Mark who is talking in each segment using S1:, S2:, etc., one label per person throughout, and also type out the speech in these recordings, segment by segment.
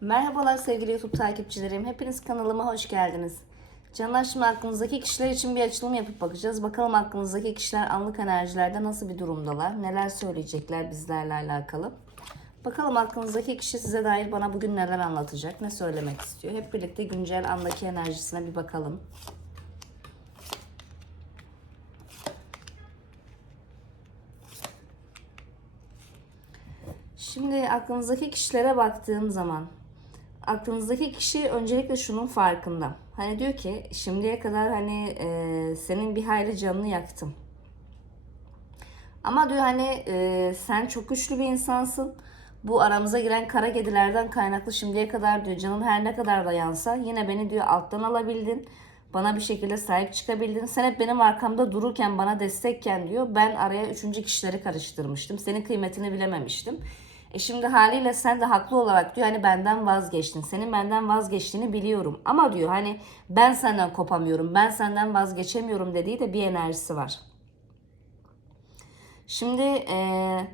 S1: Merhabalar sevgili YouTube takipçilerim. Hepiniz kanalıma hoş geldiniz. Canlar şimdi aklınızdaki kişiler için bir açılım yapıp bakacağız. Bakalım aklınızdaki kişiler anlık enerjilerde nasıl bir durumdalar? Neler söyleyecekler bizlerle alakalı? Bakalım aklınızdaki kişi size dair bana bugün neler anlatacak, ne söylemek istiyor? Hep birlikte güncel andaki enerjisine bir bakalım. Şimdi aklınızdaki kişilere baktığım zaman aklınızdaki kişi öncelikle şunun farkında. Hani diyor ki şimdiye kadar hani e, senin bir hayli canını yaktım. Ama diyor hani e, sen çok güçlü bir insansın. Bu aramıza giren kara kedilerden kaynaklı şimdiye kadar diyor canım her ne kadar da yansa yine beni diyor alttan alabildin. Bana bir şekilde sahip çıkabildin. Sen hep benim arkamda dururken bana destekken diyor. Ben araya üçüncü kişileri karıştırmıştım. Senin kıymetini bilememiştim. E şimdi haliyle sen de haklı olarak diyor hani benden vazgeçtin. Senin benden vazgeçtiğini biliyorum. Ama diyor hani ben senden kopamıyorum. Ben senden vazgeçemiyorum dediği de bir enerjisi var. Şimdi eee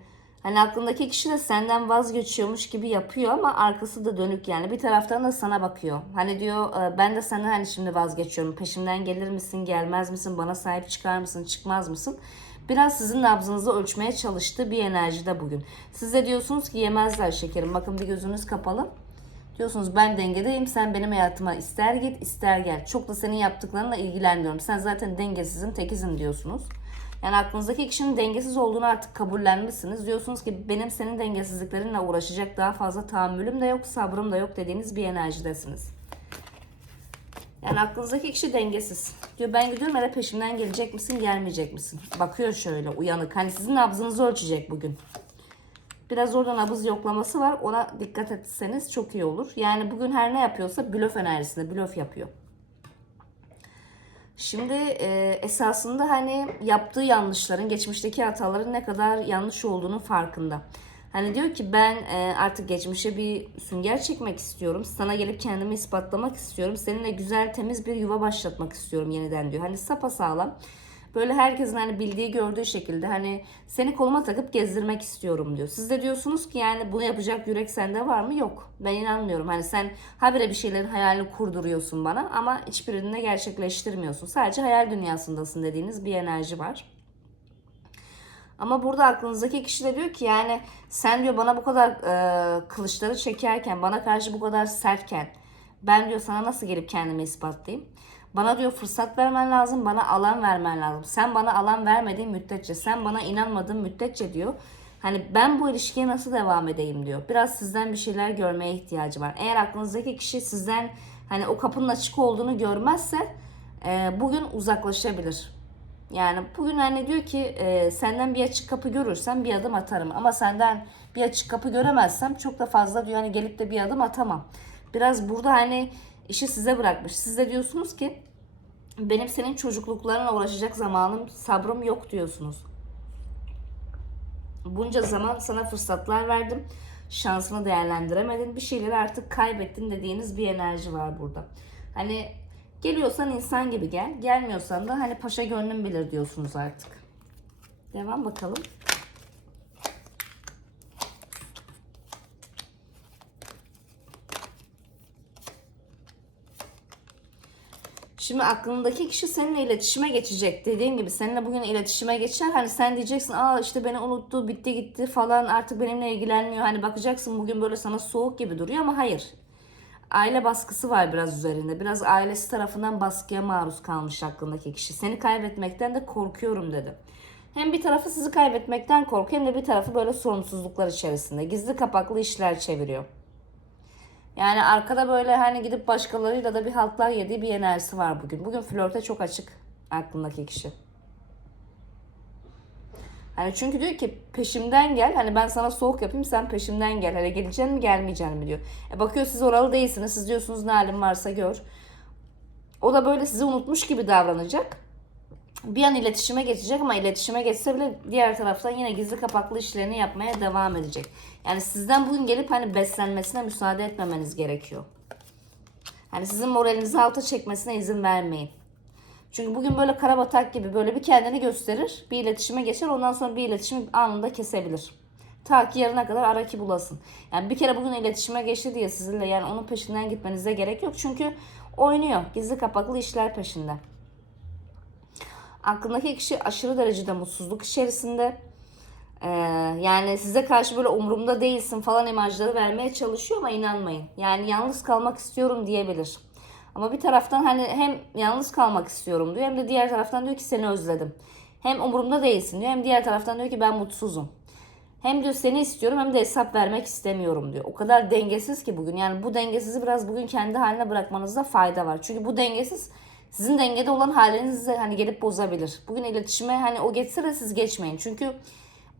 S1: hani aklındaki kişi de senden vazgeçiyormuş gibi yapıyor ama arkası da dönük yani. Bir taraftan da sana bakıyor. Hani diyor e, ben de sana hani şimdi vazgeçiyorum. Peşimden gelir misin, gelmez misin? Bana sahip çıkar mısın, çıkmaz mısın? Biraz sizin nabzınızı ölçmeye çalıştığı bir enerjide bugün. Siz de diyorsunuz ki yemezler şekerim. Bakın bir gözünüz kapalı. Diyorsunuz ben dengedeyim. Sen benim hayatıma ister git ister gel. Çok da senin yaptıklarınla ilgilenmiyorum. Sen zaten dengesizin tekizim diyorsunuz. Yani aklınızdaki kişinin dengesiz olduğunu artık kabullenmişsiniz. Diyorsunuz ki benim senin dengesizliklerinle uğraşacak daha fazla tahammülüm de yok, sabrım da yok dediğiniz bir enerjidesiniz. Yani aklınızdaki kişi dengesiz. Diyor ben gidiyorum hele peşimden gelecek misin, gelmeyecek misin? Bakıyor şöyle uyanık. Hani sizin nabzınızı ölçecek bugün. Biraz orada nabız yoklaması var. Ona dikkat etseniz çok iyi olur. Yani bugün her ne yapıyorsa blöf enerjisinde blöf yapıyor. Şimdi e, esasında hani yaptığı yanlışların, geçmişteki hataların ne kadar yanlış olduğunu farkında. Hani diyor ki ben e, artık geçmişe bir sünger çekmek istiyorum. Sana gelip kendimi ispatlamak istiyorum. Seninle güzel temiz bir yuva başlatmak istiyorum yeniden diyor. Hani sapasağlam. Böyle herkesin hani bildiği gördüğü şekilde hani seni koluma takıp gezdirmek istiyorum diyor. Siz de diyorsunuz ki yani bunu yapacak yürek sende var mı? Yok. Ben inanmıyorum. Hani sen habire bir şeylerin hayalini kurduruyorsun bana ama hiçbirini de gerçekleştirmiyorsun. Sadece hayal dünyasındasın dediğiniz bir enerji var. Ama burada aklınızdaki kişi de diyor ki yani sen diyor bana bu kadar e, kılıçları çekerken, bana karşı bu kadar sertken ben diyor sana nasıl gelip kendimi ispatlayayım? Bana diyor fırsat vermen lazım, bana alan vermen lazım. Sen bana alan vermediğin müddetçe, sen bana inanmadığın müddetçe diyor. Hani ben bu ilişkiye nasıl devam edeyim diyor. Biraz sizden bir şeyler görmeye ihtiyacı var. Eğer aklınızdaki kişi sizden hani o kapının açık olduğunu görmezse e, bugün uzaklaşabilir. Yani bugün hani diyor ki e, senden bir açık kapı görürsem bir adım atarım. Ama senden bir açık kapı göremezsem çok da fazla diyor hani gelip de bir adım atamam. Biraz burada hani işi size bırakmış. Siz de diyorsunuz ki benim senin çocukluklarına uğraşacak zamanım, sabrım yok diyorsunuz. Bunca zaman sana fırsatlar verdim. Şansını değerlendiremedin. Bir şeyleri artık kaybettin dediğiniz bir enerji var burada. Hani geliyorsan insan gibi gel. Gelmiyorsan da hani paşa gönlüm bilir diyorsunuz artık. Devam bakalım. Şimdi aklındaki kişi seninle iletişime geçecek. Dediğim gibi seninle bugün iletişime geçer. Hani sen diyeceksin aa işte beni unuttu, bitti gitti falan artık benimle ilgilenmiyor. Hani bakacaksın bugün böyle sana soğuk gibi duruyor ama hayır. Aile baskısı var biraz üzerinde. Biraz ailesi tarafından baskıya maruz kalmış aklındaki kişi. Seni kaybetmekten de korkuyorum dedi. Hem bir tarafı sizi kaybetmekten korkuyor hem de bir tarafı böyle sorumsuzluklar içerisinde. Gizli kapaklı işler çeviriyor. Yani arkada böyle hani gidip başkalarıyla da bir haltlar yediği bir enerjisi var bugün. Bugün flörte çok açık aklındaki kişi. Hani çünkü diyor ki peşimden gel. Hani ben sana soğuk yapayım sen peşimden gel. Hani geleceksin mi gelmeyeceksin mi diyor. E bakıyor siz oralı değilsiniz. Siz diyorsunuz ne halin varsa gör. O da böyle sizi unutmuş gibi davranacak. Bir an iletişime geçecek ama iletişime geçse bile diğer taraftan yine gizli kapaklı işlerini yapmaya devam edecek. Yani sizden bugün gelip hani beslenmesine müsaade etmemeniz gerekiyor. Hani sizin moralinizi alta çekmesine izin vermeyin. Çünkü bugün böyle karabatak gibi böyle bir kendini gösterir, bir iletişime geçer, ondan sonra bir iletişimi anında kesebilir. Ta ki yarına kadar ara ki bulasın. Yani bir kere bugün iletişime geçti diye sizinle yani onun peşinden gitmenize gerek yok. Çünkü oynuyor. Gizli kapaklı işler peşinde. Aklındaki kişi aşırı derecede mutsuzluk içerisinde. Ee, yani size karşı böyle umurumda değilsin falan imajları vermeye çalışıyor ama inanmayın. Yani yalnız kalmak istiyorum diyebilir. Ama bir taraftan hani hem yalnız kalmak istiyorum diyor hem de diğer taraftan diyor ki seni özledim. Hem umurumda değilsin diyor hem diğer taraftan diyor ki ben mutsuzum. Hem diyor seni istiyorum hem de hesap vermek istemiyorum diyor. O kadar dengesiz ki bugün. Yani bu dengesizi biraz bugün kendi haline bırakmanızda fayda var. Çünkü bu dengesiz sizin dengede olan halinizi hani gelip bozabilir. Bugün iletişime hani o geçse de siz geçmeyin. Çünkü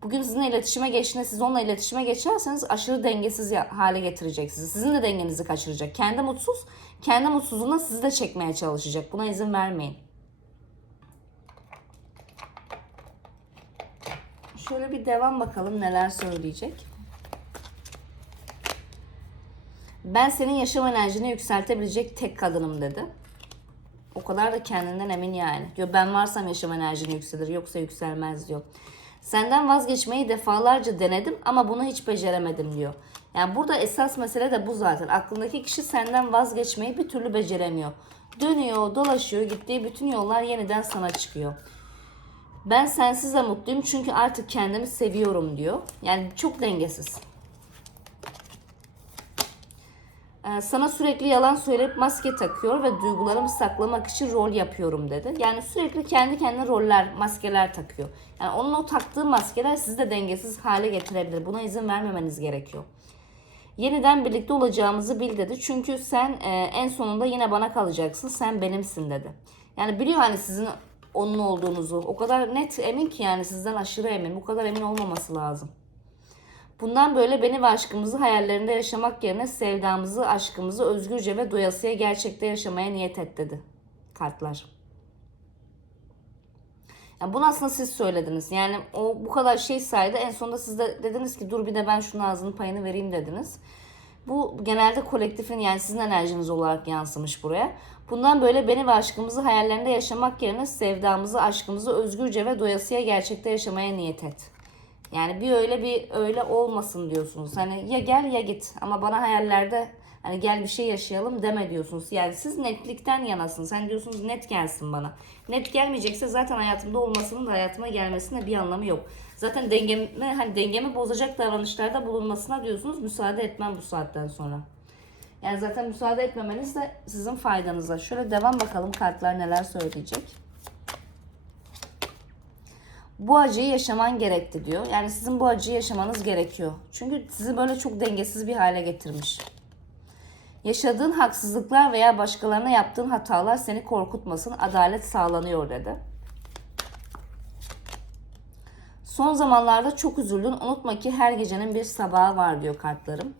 S1: bugün sizinle iletişime geçtiğinde siz onunla iletişime geçerseniz aşırı dengesiz hale getirecek sizi. Sizin de dengenizi kaçıracak. Kendi mutsuz, kendi mutsuzluğuna sizi de çekmeye çalışacak. Buna izin vermeyin. Şöyle bir devam bakalım neler söyleyecek. Ben senin yaşam enerjini yükseltebilecek tek kadınım dedi. O kadar da kendinden emin yani. Diyor ben varsam yaşam enerjini yükselir yoksa yükselmez diyor. Senden vazgeçmeyi defalarca denedim ama bunu hiç beceremedim diyor. Yani burada esas mesele de bu zaten. Aklındaki kişi senden vazgeçmeyi bir türlü beceremiyor. Dönüyor, dolaşıyor, gittiği bütün yollar yeniden sana çıkıyor. Ben sensiz de mutluyum çünkü artık kendimi seviyorum diyor. Yani çok dengesiz. Ee, sana sürekli yalan söyleyip maske takıyor ve duygularımı saklamak için rol yapıyorum dedi. Yani sürekli kendi kendine roller, maskeler takıyor. Yani onun o taktığı maskeler sizi de dengesiz hale getirebilir. Buna izin vermemeniz gerekiyor. Yeniden birlikte olacağımızı bil dedi. Çünkü sen e, en sonunda yine bana kalacaksın. Sen benimsin dedi. Yani biliyor hani sizin onun olduğunuzu. O kadar net emin ki yani sizden aşırı emin. Bu kadar emin olmaması lazım. Bundan böyle beni ve aşkımızı hayallerinde yaşamak yerine sevdamızı, aşkımızı özgürce ve doyasıya gerçekte yaşamaya niyet et dedi kartlar. Yani bunu aslında siz söylediniz. Yani o bu kadar şey saydı. En sonunda siz de dediniz ki dur bir de ben şunun ağzının payını vereyim dediniz. Bu genelde kolektifin yani sizin enerjiniz olarak yansımış buraya. Bundan böyle beni ve aşkımızı hayallerinde yaşamak yerine sevdamızı, aşkımızı özgürce ve doyasıya gerçekte yaşamaya niyet et. Yani bir öyle bir öyle olmasın diyorsunuz. Hani ya gel ya git ama bana hayallerde hani gel bir şey yaşayalım deme diyorsunuz. Yani siz netlikten yanasınız. Sen diyorsunuz net gelsin bana. Net gelmeyecekse zaten hayatımda olmasının da hayatıma gelmesine bir anlamı yok. Zaten dengemi hani dengemi bozacak davranışlarda bulunmasına diyorsunuz müsaade etmem bu saatten sonra. Yani zaten müsaade etmemeniz de sizin faydanıza. Şöyle devam bakalım kartlar neler söyleyecek. Bu acıyı yaşaman gerekti diyor. Yani sizin bu acıyı yaşamanız gerekiyor. Çünkü sizi böyle çok dengesiz bir hale getirmiş. Yaşadığın haksızlıklar veya başkalarına yaptığın hatalar seni korkutmasın. Adalet sağlanıyor dedi. Son zamanlarda çok üzüldün. Unutma ki her gecenin bir sabahı var diyor kartlarım.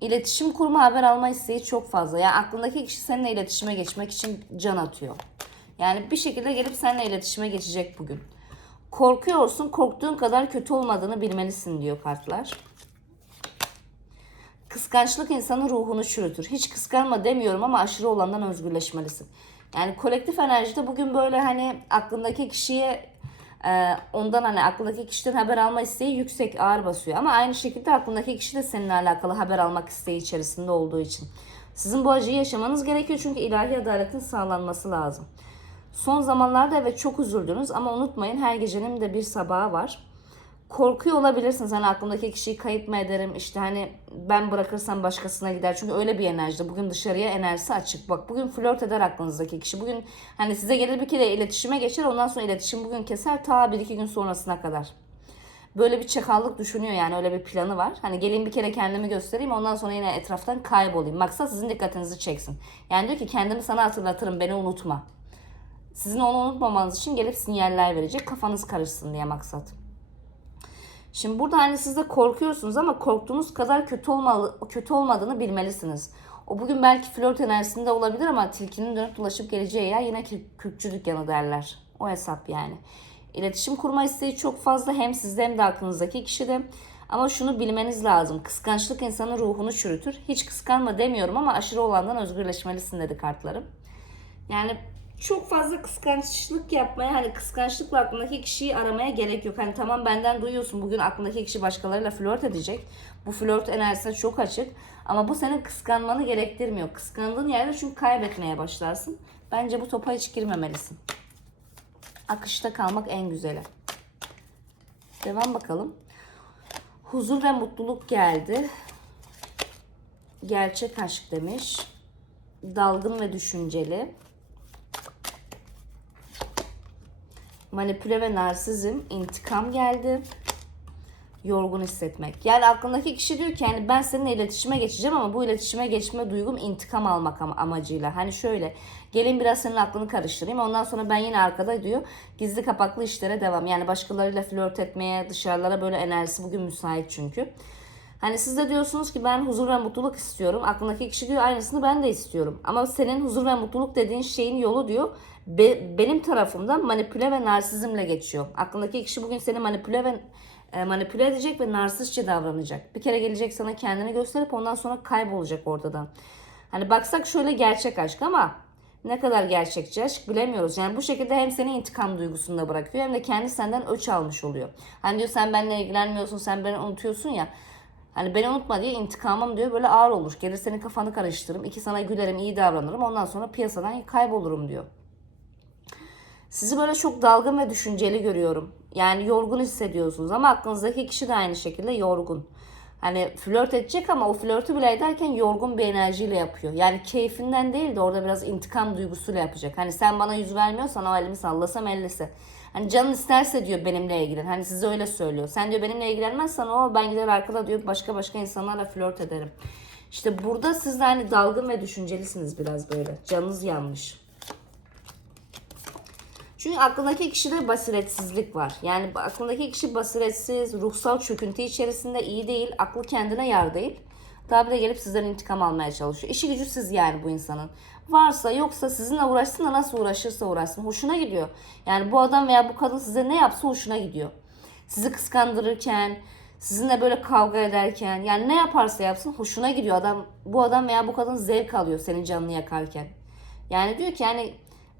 S1: İletişim kurma, haber alma isteği çok fazla. Yani aklındaki kişi seninle iletişime geçmek için can atıyor. Yani bir şekilde gelip seninle iletişime geçecek bugün. Korkuyorsun, korktuğun kadar kötü olmadığını bilmelisin diyor kartlar. Kıskançlık insanın ruhunu çürütür. Hiç kıskanma demiyorum ama aşırı olandan özgürleşmelisin. Yani kolektif enerjide bugün böyle hani aklındaki kişiye e, ondan hani aklındaki kişiden haber alma isteği yüksek ağır basıyor. Ama aynı şekilde aklındaki kişi de seninle alakalı haber almak isteği içerisinde olduğu için. Sizin bu acıyı yaşamanız gerekiyor çünkü ilahi adaletin sağlanması lazım. Son zamanlarda evet çok üzüldünüz ama unutmayın her gecenin de bir sabahı var. Korkuyor olabilirsiniz hani aklımdaki kişiyi kayıp mı ederim işte hani ben bırakırsam başkasına gider. Çünkü öyle bir enerjide bugün dışarıya enerjisi açık. Bak bugün flört eder aklınızdaki kişi. Bugün hani size gelir bir kere iletişime geçer ondan sonra iletişim bugün keser ta bir iki gün sonrasına kadar. Böyle bir çakallık düşünüyor yani öyle bir planı var. Hani geleyim bir kere kendimi göstereyim ondan sonra yine etraftan kaybolayım. Maksat sizin dikkatinizi çeksin. Yani diyor ki kendimi sana hatırlatırım beni unutma. Sizin onu unutmamanız için gelip sinyaller verecek. Kafanız karışsın diye maksat. Şimdi burada hani siz de korkuyorsunuz ama korktuğunuz kadar kötü olmalı, kötü olmadığını bilmelisiniz. O bugün belki flört enerjisinde olabilir ama tilkinin dönüp dolaşıp geleceği yer yine kürk- kürkçü dükkanı derler. O hesap yani. İletişim kurma isteği çok fazla hem sizde hem de aklınızdaki kişide. Ama şunu bilmeniz lazım. Kıskançlık insanın ruhunu çürütür. Hiç kıskanma demiyorum ama aşırı olandan özgürleşmelisin dedi kartlarım. Yani çok fazla kıskançlık yapmaya hani kıskançlıkla aklındaki kişiyi aramaya gerek yok. Hani tamam benden duyuyorsun bugün aklındaki kişi başkalarıyla flört edecek. Bu flört enerjisine çok açık. Ama bu senin kıskanmanı gerektirmiyor. Kıskandığın yerde çünkü kaybetmeye başlarsın. Bence bu topa hiç girmemelisin. Akışta kalmak en güzeli. Devam bakalım. Huzur ve mutluluk geldi. Gerçek aşk demiş. Dalgın ve düşünceli. Manipüle ve narsizm, intikam geldi. Yorgun hissetmek. Yani aklındaki kişi diyor ki yani ben seninle iletişime geçeceğim ama bu iletişime geçme duygum intikam almak am- amacıyla. Hani şöyle gelin biraz senin aklını karıştırayım ondan sonra ben yine arkada diyor gizli kapaklı işlere devam. Yani başkalarıyla flört etmeye dışarılara böyle enerjisi bugün müsait çünkü. Hani siz de diyorsunuz ki ben huzur ve mutluluk istiyorum. Aklındaki kişi diyor aynısını ben de istiyorum. Ama senin huzur ve mutluluk dediğin şeyin yolu diyor be- benim tarafımdan manipüle ve narsizmle geçiyor. Aklındaki kişi bugün seni manipüle ve e, manipüle edecek ve narsistçe davranacak. Bir kere gelecek sana kendini gösterip ondan sonra kaybolacak ortadan. Hani baksak şöyle gerçek aşk ama ne kadar gerçekçi aşk bilemiyoruz. Yani bu şekilde hem seni intikam duygusunda bırakıyor hem de kendi senden öç almış oluyor. Hani diyor sen benimle ilgilenmiyorsun, sen beni unutuyorsun ya. Hani beni unutma diye intikamım diyor böyle ağır olur. Gelir senin kafanı karıştırırım, iki sana gülerim, iyi davranırım. Ondan sonra piyasadan kaybolurum diyor. Sizi böyle çok dalgın ve düşünceli görüyorum. Yani yorgun hissediyorsunuz ama aklınızdaki kişi de aynı şekilde yorgun. Hani flört edecek ama o flörtü bile ederken yorgun bir enerjiyle yapıyor. Yani keyfinden değil de orada biraz intikam duygusuyla yapacak. Hani sen bana yüz vermiyorsan o elimi sallasam ellisi. Hani canın isterse diyor benimle ilgilen. Hani size öyle söylüyor. Sen diyor benimle ilgilenmezsen o ben gider arkada diyor başka başka insanlarla flört ederim. İşte burada siz de hani dalgın ve düşüncelisiniz biraz böyle. Canınız yanmış. Çünkü aklındaki kişide basiretsizlik var. Yani aklındaki kişi basiretsiz, ruhsal çöküntü içerisinde iyi değil, aklı kendine yar değil. Bir de gelip sizden intikam almaya çalışıyor. İşi gücü siz yani bu insanın. Varsa yoksa sizinle uğraşsın da nasıl uğraşırsa uğraşsın. Hoşuna gidiyor. Yani bu adam veya bu kadın size ne yapsa hoşuna gidiyor. Sizi kıskandırırken, sizinle böyle kavga ederken yani ne yaparsa yapsın hoşuna gidiyor adam. Bu adam veya bu kadın zevk alıyor senin canını yakarken. Yani diyor ki yani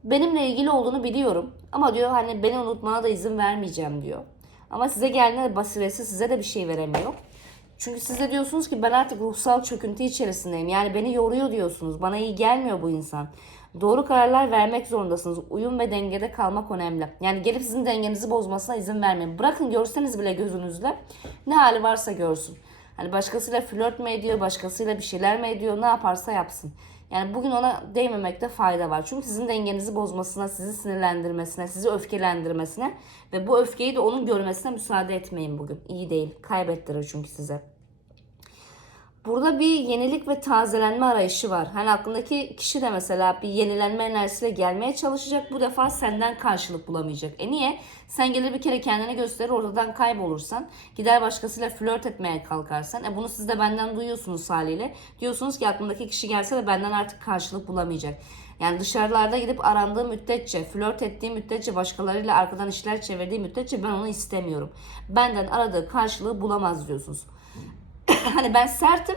S1: benimle ilgili olduğunu biliyorum ama diyor hani beni unutmana da izin vermeyeceğim diyor. Ama size geldiğinde basiretsiz size de bir şey veremiyor. Çünkü siz de diyorsunuz ki ben artık ruhsal çöküntü içerisindeyim. Yani beni yoruyor diyorsunuz. Bana iyi gelmiyor bu insan. Doğru kararlar vermek zorundasınız. Uyum ve dengede kalmak önemli. Yani gelip sizin dengenizi bozmasına izin vermeyin. Bırakın görseniz bile gözünüzle ne hali varsa görsün. Hani başkasıyla flört mü ediyor, başkasıyla bir şeyler mi ediyor, ne yaparsa yapsın. Yani bugün ona değmemekte fayda var. Çünkü sizin dengenizi bozmasına, sizi sinirlendirmesine, sizi öfkelendirmesine ve bu öfkeyi de onun görmesine müsaade etmeyin bugün. İyi değil. Kaybettirir çünkü size. Burada bir yenilik ve tazelenme arayışı var. Hani aklındaki kişi de mesela bir yenilenme enerjisiyle gelmeye çalışacak. Bu defa senden karşılık bulamayacak. E niye? Sen gelir bir kere kendini gösterir ortadan kaybolursan. Gider başkasıyla flört etmeye kalkarsan. E bunu siz de benden duyuyorsunuz haliyle. Diyorsunuz ki aklımdaki kişi gelse de benden artık karşılık bulamayacak. Yani dışarılarda gidip arandığı müddetçe, flört ettiği müddetçe, başkalarıyla arkadan işler çevirdiği müddetçe ben onu istemiyorum. Benden aradığı karşılığı bulamaz diyorsunuz. hani ben sertim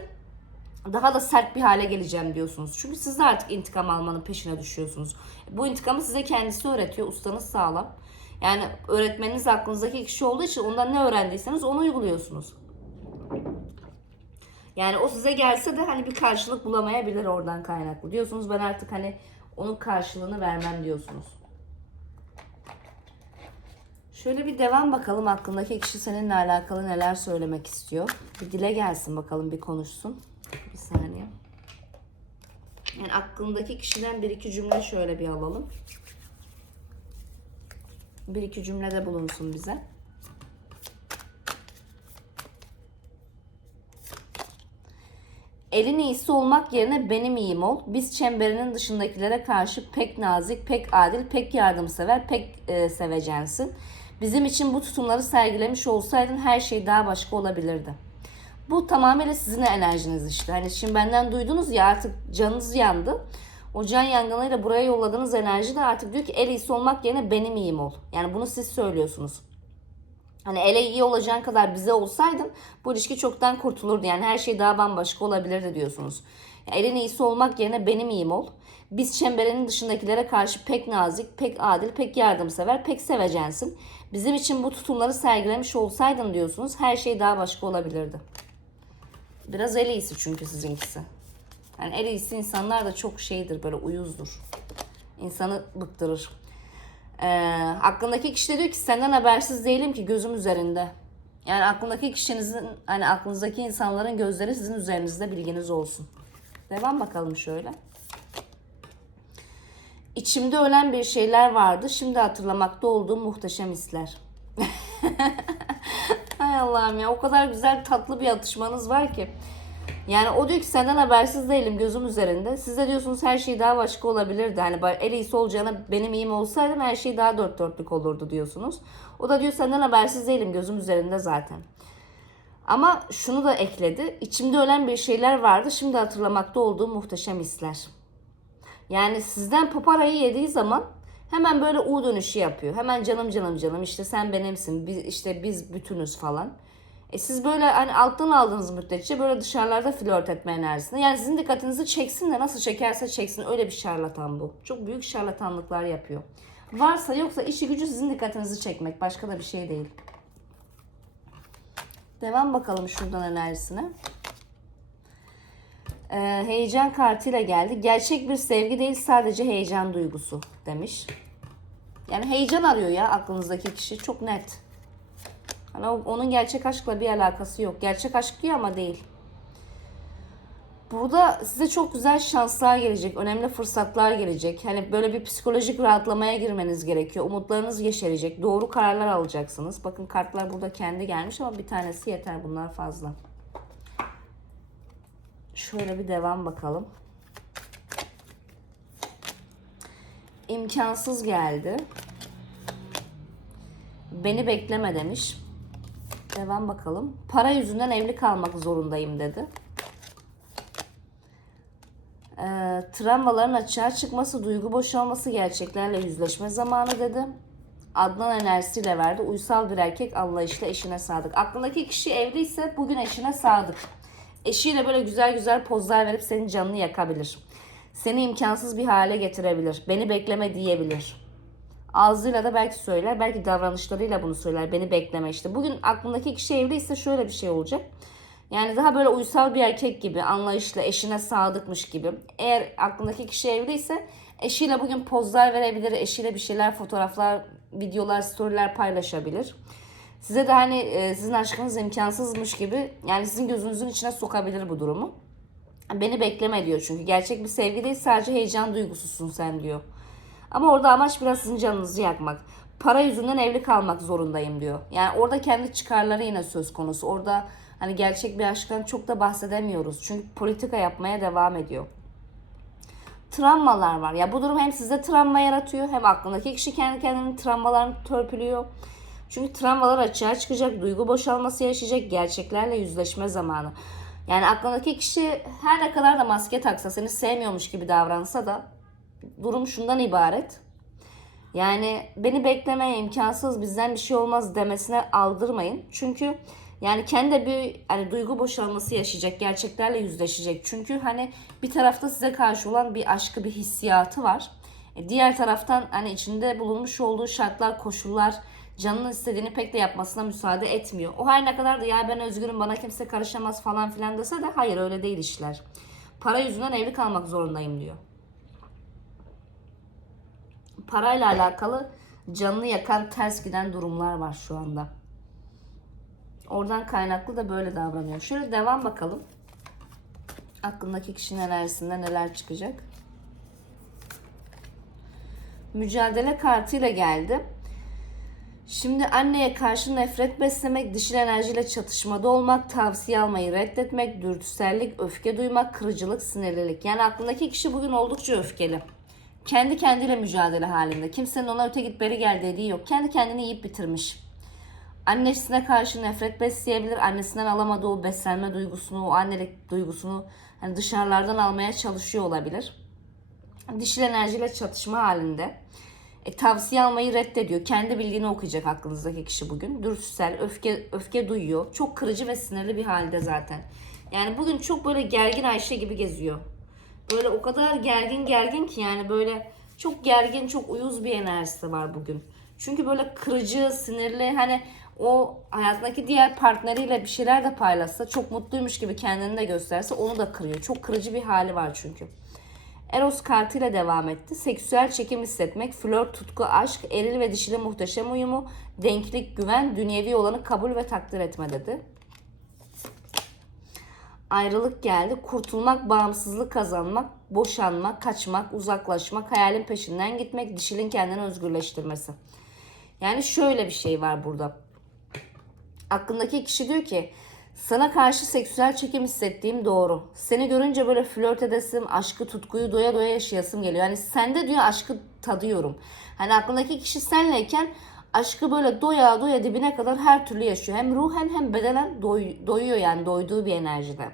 S1: daha da sert bir hale geleceğim diyorsunuz. Çünkü siz de artık intikam almanın peşine düşüyorsunuz. Bu intikamı size kendisi öğretiyor. Ustanız sağlam. Yani öğretmeniniz aklınızdaki kişi olduğu için ondan ne öğrendiyseniz onu uyguluyorsunuz. Yani o size gelse de hani bir karşılık bulamayabilir oradan kaynaklı. Diyorsunuz ben artık hani onun karşılığını vermem diyorsunuz. Şöyle bir devam bakalım aklındaki kişi seninle alakalı neler söylemek istiyor. Bir dile gelsin bakalım bir konuşsun. Bir saniye. Yani aklındaki kişiden bir iki cümle şöyle bir alalım. Bir iki cümlede bulunsun bize. Elin iyisi olmak yerine benim iyiyim ol. Biz çemberinin dışındakilere karşı pek nazik, pek adil, pek yardımsever, pek e, sevecensin. Bizim için bu tutumları sergilemiş olsaydın her şey daha başka olabilirdi. Bu tamamıyla sizin enerjiniz işte. Hani şimdi benden duydunuz ya artık canınız yandı. O can yangınıyla buraya yolladığınız enerji de artık diyor ki el iyisi olmak yerine benim iyiyim ol. Yani bunu siz söylüyorsunuz. Hani ele iyi olacağın kadar bize olsaydın bu ilişki çoktan kurtulurdu. Yani her şey daha bambaşka olabilirdi diyorsunuz. Elin iyisi olmak yerine benim iyiyim ol. Biz çemberinin dışındakilere karşı pek nazik, pek adil, pek yardımsever, pek sevecensin. Bizim için bu tutumları sergilemiş olsaydın diyorsunuz her şey daha başka olabilirdi. Biraz el iyisi çünkü sizinkisi. Yani el iyisi insanlar da çok şeydir böyle uyuzdur. İnsanı bıktırır. Ee, aklındaki kişi de diyor ki senden habersiz değilim ki gözüm üzerinde. Yani aklındaki kişinizin hani aklınızdaki insanların gözleri sizin üzerinizde bilginiz olsun. Devam bakalım şöyle. İçimde ölen bir şeyler vardı. Şimdi hatırlamakta olduğum muhteşem hisler. Hay Allah'ım ya o kadar güzel tatlı bir atışmanız var ki. Yani o diyor ki senden habersiz değilim gözüm üzerinde. Siz de diyorsunuz her şey daha başka olabilirdi. Hani el iyisi olacağına benim iyim olsaydım her şey daha dört dörtlük olurdu diyorsunuz. O da diyor senden habersiz değilim gözüm üzerinde zaten. Ama şunu da ekledi. İçimde ölen bir şeyler vardı. Şimdi hatırlamakta olduğum muhteşem hisler. Yani sizden paparayı yediği zaman hemen böyle U dönüşü yapıyor. Hemen canım canım canım işte sen benimsin. Biz, işte biz bütünüz falan. E siz böyle hani alttan aldığınız müddetçe böyle dışarılarda flört etme enerjisinde. Yani sizin dikkatinizi çeksin de nasıl çekerse çeksin öyle bir şarlatan bu. Çok büyük şarlatanlıklar yapıyor. Varsa yoksa işi gücü sizin dikkatinizi çekmek. Başka da bir şey değil. Devam bakalım şuradan enerjisine. Ee, heyecan kartıyla geldi. Gerçek bir sevgi değil sadece heyecan duygusu demiş. Yani heyecan arıyor ya aklınızdaki kişi. Çok net. O- onun gerçek aşkla bir alakası yok. Gerçek aşk diyor ama değil. Burada size çok güzel şanslar gelecek, önemli fırsatlar gelecek. Hani böyle bir psikolojik rahatlamaya girmeniz gerekiyor. Umutlarınız yeşerecek, doğru kararlar alacaksınız. Bakın kartlar burada kendi gelmiş ama bir tanesi yeter bunlar fazla. Şöyle bir devam bakalım. İmkansız geldi. Beni bekleme demiş. Devam bakalım. Para yüzünden evli kalmak zorundayım dedi. Ee, travmaların açığa çıkması, duygu boşalması, gerçeklerle yüzleşme zamanı dedi. Adnan enerjisiyle verdi. Uysal bir erkek anlayışla eşine sadık. Aklındaki kişi evliyse bugün eşine sadık. Eşiyle böyle güzel güzel pozlar verip senin canını yakabilir. Seni imkansız bir hale getirebilir. Beni bekleme diyebilir. Ağzıyla da belki söyler, belki davranışlarıyla bunu söyler. Beni bekleme işte. Bugün aklındaki kişi evliyse şöyle bir şey olacak. Yani daha böyle uysal bir erkek gibi, anlayışlı, eşine sadıkmış gibi. Eğer aklındaki kişi evliyse eşiyle bugün pozlar verebilir, eşiyle bir şeyler, fotoğraflar, videolar, storyler paylaşabilir. Size de hani e, sizin aşkınız imkansızmış gibi yani sizin gözünüzün içine sokabilir bu durumu. Beni bekleme diyor çünkü gerçek bir sevgi değil sadece heyecan duygususun sen diyor. Ama orada amaç biraz sizin canınızı yakmak. Para yüzünden evli kalmak zorundayım diyor. Yani orada kendi çıkarları yine söz konusu. Orada hani gerçek bir aşktan çok da bahsedemiyoruz. Çünkü politika yapmaya devam ediyor. Travmalar var. Ya bu durum hem sizde travma yaratıyor hem aklındaki kişi kendi kendinin travmalarını törpülüyor. Çünkü travmalar açığa çıkacak, duygu boşalması yaşayacak, gerçeklerle yüzleşme zamanı. Yani aklındaki kişi her ne kadar da maske taksa, seni sevmiyormuş gibi davransa da durum şundan ibaret. Yani beni beklemeye imkansız bizden bir şey olmaz demesine aldırmayın. Çünkü yani kendi bir hani duygu boşalması yaşayacak, gerçeklerle yüzleşecek. Çünkü hani bir tarafta size karşı olan bir aşkı, bir hissiyatı var. E, diğer taraftan hani içinde bulunmuş olduğu şartlar, koşullar canının istediğini pek de yapmasına müsaade etmiyor. O her ne kadar da ya ben özgürüm bana kimse karışamaz falan filan dese de hayır öyle değil işler. Para yüzünden evli kalmak zorundayım diyor. Parayla alakalı canını yakan ters giden durumlar var şu anda. Oradan kaynaklı da böyle davranıyor. Şöyle devam bakalım. Aklındaki kişinin enerjisinde neler çıkacak. Mücadele kartıyla geldi. Şimdi anneye karşı nefret beslemek, dişil enerjiyle çatışmada olmak, tavsiye almayı reddetmek, dürtüsellik, öfke duymak, kırıcılık, sinirlilik. Yani aklındaki kişi bugün oldukça öfkeli. Kendi kendiyle mücadele halinde. Kimsenin ona öte git beri gel dediği yok. Kendi kendini yiyip bitirmiş. Annesine karşı nefret besleyebilir. Annesinden alamadığı o beslenme duygusunu, o annelik duygusunu hani dışarılardan almaya çalışıyor olabilir. Dişil enerjiyle çatışma halinde. E, tavsiye almayı reddediyor. Kendi bildiğini okuyacak aklınızdaki kişi bugün. Dürtüsel, öfke, öfke duyuyor. Çok kırıcı ve sinirli bir halde zaten. Yani bugün çok böyle gergin Ayşe gibi geziyor. Böyle o kadar gergin gergin ki yani böyle çok gergin, çok uyuz bir enerjisi var bugün. Çünkü böyle kırıcı, sinirli hani o hayatındaki diğer partneriyle bir şeyler de paylaşsa çok mutluymuş gibi kendini de gösterse onu da kırıyor. Çok kırıcı bir hali var çünkü. Eros kartıyla devam etti. Seksüel çekim hissetmek, flört, tutku, aşk, eril ve dişili muhteşem uyumu, denklik, güven, dünyevi olanı kabul ve takdir etme dedi. Ayrılık geldi. Kurtulmak, bağımsızlık kazanmak, boşanmak, kaçmak, uzaklaşmak, hayalin peşinden gitmek, dişilin kendini özgürleştirmesi. Yani şöyle bir şey var burada. Aklındaki kişi diyor ki sana karşı seksüel çekim hissettiğim doğru. Seni görünce böyle flört edesim, aşkı, tutkuyu doya doya yaşayasım geliyor. Yani sende diyor aşkı tadıyorum. Hani aklındaki kişi senleyken aşkı böyle doya doya dibine kadar her türlü yaşıyor. Hem ruhen hem bedenen doy- doyuyor yani doyduğu bir enerjide.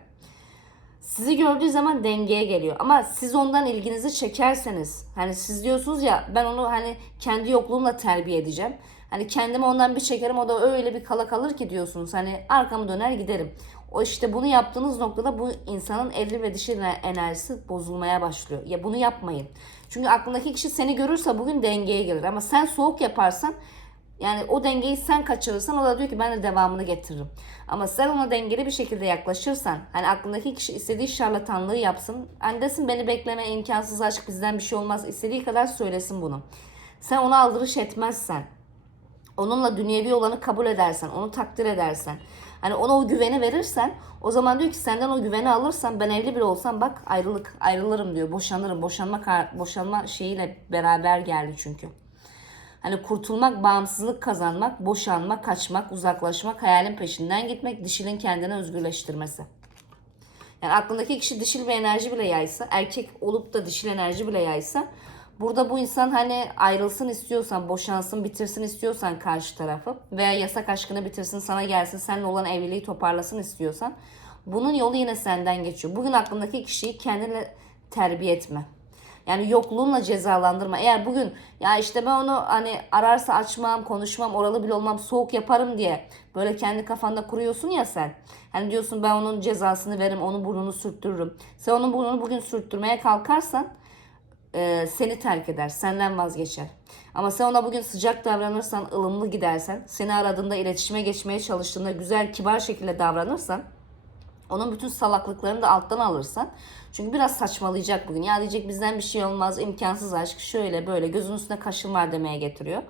S1: Sizi gördüğü zaman dengeye geliyor. Ama siz ondan ilginizi çekerseniz hani siz diyorsunuz ya ben onu hani kendi yokluğumla terbiye edeceğim. Hani kendimi ondan bir çekerim o da öyle bir kala kalır ki diyorsunuz. Hani arkamı döner giderim. O işte bunu yaptığınız noktada bu insanın eril ve dişil enerjisi bozulmaya başlıyor. Ya bunu yapmayın. Çünkü aklındaki kişi seni görürse bugün dengeye gelir. Ama sen soğuk yaparsan yani o dengeyi sen kaçırırsan o da diyor ki ben de devamını getiririm. Ama sen ona dengeli bir şekilde yaklaşırsan hani aklındaki kişi istediği şarlatanlığı yapsın. Hani desin beni bekleme imkansız aşk bizden bir şey olmaz. istediği kadar söylesin bunu. Sen ona aldırış etmezsen onunla dünyevi olanı kabul edersen, onu takdir edersen, hani ona o güveni verirsen, o zaman diyor ki senden o güveni alırsan ben evli biri olsam bak ayrılık ayrılırım diyor. Boşanırım. Boşanma boşanma şeyiyle beraber geldi çünkü. Hani kurtulmak, bağımsızlık kazanmak, boşanmak, kaçmak, uzaklaşmak, hayalin peşinden gitmek, dişilin kendini özgürleştirmesi. Yani aklındaki kişi dişil bir enerji bile yaysa, erkek olup da dişil enerji bile yaysa, burada bu insan hani ayrılsın istiyorsan, boşansın, bitirsin istiyorsan karşı tarafı veya yasak aşkını bitirsin, sana gelsin, seninle olan evliliği toparlasın istiyorsan, bunun yolu yine senden geçiyor. Bugün aklındaki kişiyi kendine terbiye etme. Yani yokluğunla cezalandırma. Eğer bugün ya işte ben onu hani ararsa açmam, konuşmam, oralı bile olmam, soğuk yaparım diye böyle kendi kafanda kuruyorsun ya sen. Hani diyorsun ben onun cezasını veririm, onun burnunu sürttürürüm. Sen onun burnunu bugün sürttürmeye kalkarsan e, seni terk eder, senden vazgeçer. Ama sen ona bugün sıcak davranırsan, ılımlı gidersen, seni aradığında iletişime geçmeye çalıştığında güzel, kibar şekilde davranırsan onun bütün salaklıklarını da alttan alırsan. Çünkü biraz saçmalayacak bugün. Ya diyecek bizden bir şey olmaz, imkansız aşk, şöyle böyle gözün üstüne kaşın var demeye getiriyor.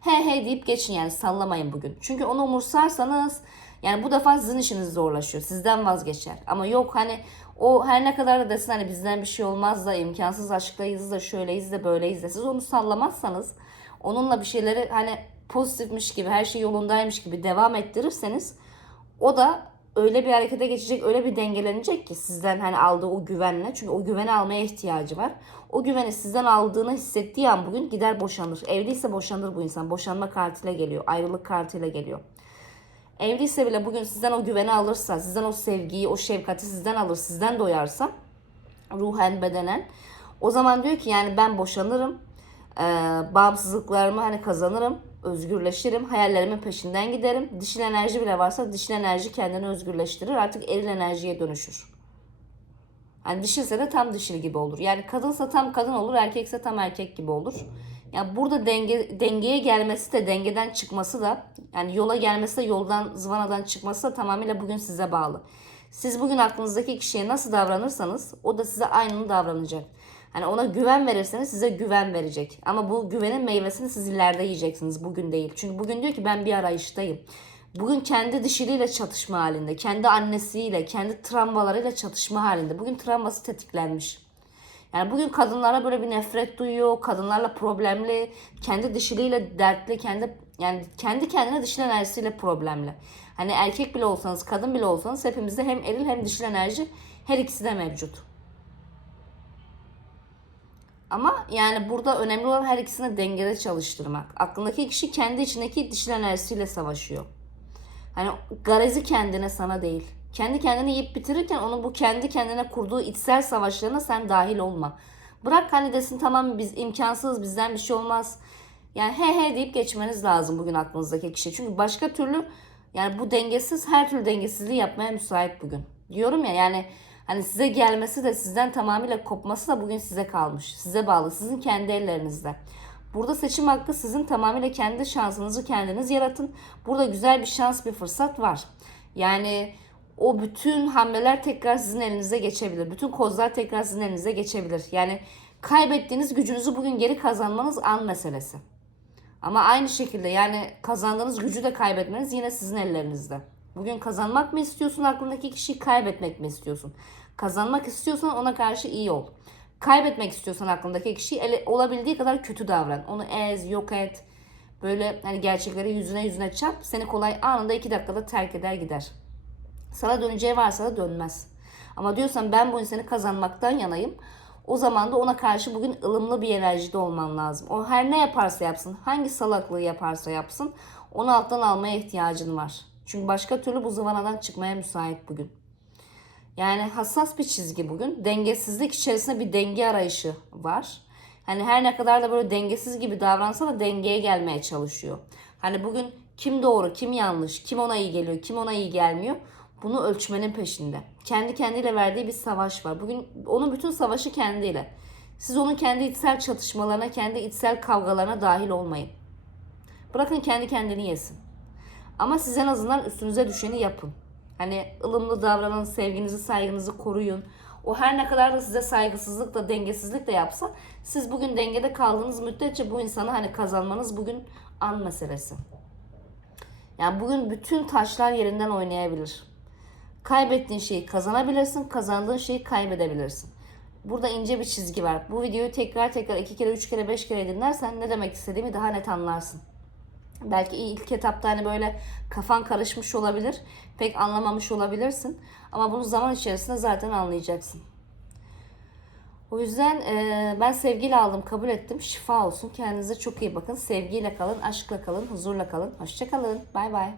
S1: He he deyip geçin yani sallamayın bugün. Çünkü onu umursarsanız yani bu defa sizin işiniz zorlaşıyor. Sizden vazgeçer. Ama yok hani o her ne kadar da desin hani bizden bir şey olmaz da imkansız aşktayız da şöyleyiz de böyleyiz de siz onu sallamazsanız onunla bir şeyleri hani pozitifmiş gibi her şey yolundaymış gibi devam ettirirseniz o da öyle bir harekete geçecek, öyle bir dengelenecek ki sizden hani aldığı o güvenle. Çünkü o güveni almaya ihtiyacı var. O güveni sizden aldığını hissettiği an bugün gider boşanır. Evliyse boşanır bu insan. Boşanma kartıyla geliyor. Ayrılık kartıyla geliyor. Evliyse bile bugün sizden o güveni alırsa, sizden o sevgiyi, o şefkati sizden alır, sizden doyarsa ruhen, bedenen o zaman diyor ki yani ben boşanırım. Ee, bağımsızlıklarımı hani kazanırım özgürleşirim, hayallerimin peşinden giderim. Dişil enerji bile varsa dişil enerji kendini özgürleştirir. Artık eril enerjiye dönüşür. Yani dişilse de tam dişil gibi olur. Yani kadınsa tam kadın olur, erkekse tam erkek gibi olur. Yani burada denge, dengeye gelmesi de dengeden çıkması da yani yola gelmesi de yoldan zıvanadan çıkması da tamamıyla bugün size bağlı. Siz bugün aklınızdaki kişiye nasıl davranırsanız o da size aynını davranacak. Hani ona güven verirseniz size güven verecek. Ama bu güvenin meyvesini siz ileride yiyeceksiniz. Bugün değil. Çünkü bugün diyor ki ben bir arayıştayım. Bugün kendi dişiliyle çatışma halinde. Kendi annesiyle, kendi travmalarıyla çatışma halinde. Bugün travması tetiklenmiş. Yani bugün kadınlara böyle bir nefret duyuyor. Kadınlarla problemli, kendi dişiliyle dertli, kendi yani kendi kendine dişil enerjisiyle problemli. Hani erkek bile olsanız, kadın bile olsanız hepimizde hem eril hem dişil enerji her ikisi de mevcut. Ama yani burada önemli olan her ikisini dengede çalıştırmak. Aklındaki kişi kendi içindeki dişil enerjisiyle savaşıyor. Hani garezi kendine sana değil. Kendi kendini yiyip bitirirken onun bu kendi kendine kurduğu içsel savaşlarına sen dahil olma. Bırak hani desin tamam biz imkansız bizden bir şey olmaz. Yani he he deyip geçmeniz lazım bugün aklınızdaki kişi. Çünkü başka türlü yani bu dengesiz her türlü dengesizliği yapmaya müsait bugün. Diyorum ya yani Hani size gelmesi de sizden tamamıyla kopması da bugün size kalmış. Size bağlı. Sizin kendi ellerinizde. Burada seçim hakkı sizin tamamıyla kendi şansınızı kendiniz yaratın. Burada güzel bir şans, bir fırsat var. Yani o bütün hamleler tekrar sizin elinize geçebilir. Bütün kozlar tekrar sizin elinize geçebilir. Yani kaybettiğiniz gücünüzü bugün geri kazanmanız an meselesi. Ama aynı şekilde yani kazandığınız gücü de kaybetmeniz yine sizin ellerinizde. Bugün kazanmak mı istiyorsun aklındaki kişiyi kaybetmek mi istiyorsun? Kazanmak istiyorsan ona karşı iyi ol. Kaybetmek istiyorsan aklındaki kişiyi ele- olabildiği kadar kötü davran. Onu ez, yok et. Böyle hani gerçekleri yüzüne yüzüne çarp. Seni kolay anında iki dakikada terk eder gider. Sana döneceği varsa da dönmez. Ama diyorsan ben bu insanı kazanmaktan yanayım. O zaman da ona karşı bugün ılımlı bir enerjide olman lazım. O her ne yaparsa yapsın, hangi salaklığı yaparsa yapsın onu alttan almaya ihtiyacın var. Çünkü başka türlü bu zıvanadan çıkmaya müsait bugün. Yani hassas bir çizgi bugün. Dengesizlik içerisinde bir denge arayışı var. Hani her ne kadar da böyle dengesiz gibi davransa da dengeye gelmeye çalışıyor. Hani bugün kim doğru, kim yanlış, kim ona iyi geliyor, kim ona iyi gelmiyor. Bunu ölçmenin peşinde. Kendi kendiyle verdiği bir savaş var. Bugün onun bütün savaşı kendiyle. Siz onun kendi içsel çatışmalarına, kendi içsel kavgalarına dahil olmayın. Bırakın kendi kendini yesin. Ama siz en azından üstünüze düşeni yapın. Hani ılımlı davranın, sevginizi, saygınızı koruyun. O her ne kadar da size saygısızlık da dengesizlik de yapsa siz bugün dengede kaldığınız müddetçe bu insanı hani kazanmanız bugün an meselesi. Yani bugün bütün taşlar yerinden oynayabilir. Kaybettiğin şeyi kazanabilirsin, kazandığın şeyi kaybedebilirsin. Burada ince bir çizgi var. Bu videoyu tekrar tekrar iki kere, üç kere, beş kere dinlersen ne demek istediğimi daha net anlarsın. Belki ilk etapta hani böyle kafan karışmış olabilir. Pek anlamamış olabilirsin. Ama bunu zaman içerisinde zaten anlayacaksın. O yüzden e, ben sevgiyle aldım, kabul ettim. Şifa olsun. Kendinize çok iyi bakın. Sevgiyle kalın, aşkla kalın, huzurla kalın. Hoşça kalın. Bay bay.